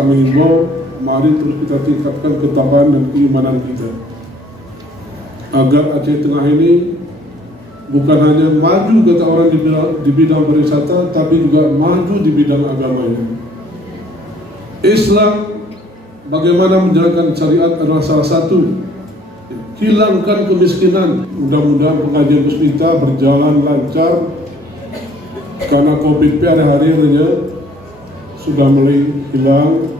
bisa menghimbau, mari terus kita tingkatkan ketakwaan dan keimanan kita, agar Aceh Tengah ini bukan hanya maju kata orang di bidang pariwisata, tapi juga maju di bidang agamanya. Islam bagaimana menjalankan syariat adalah salah satu. Hilangkan kemiskinan. Mudah-mudahan pengajian Puspita berjalan lancar, karena COVID hari-harinya sudah mulai hilang.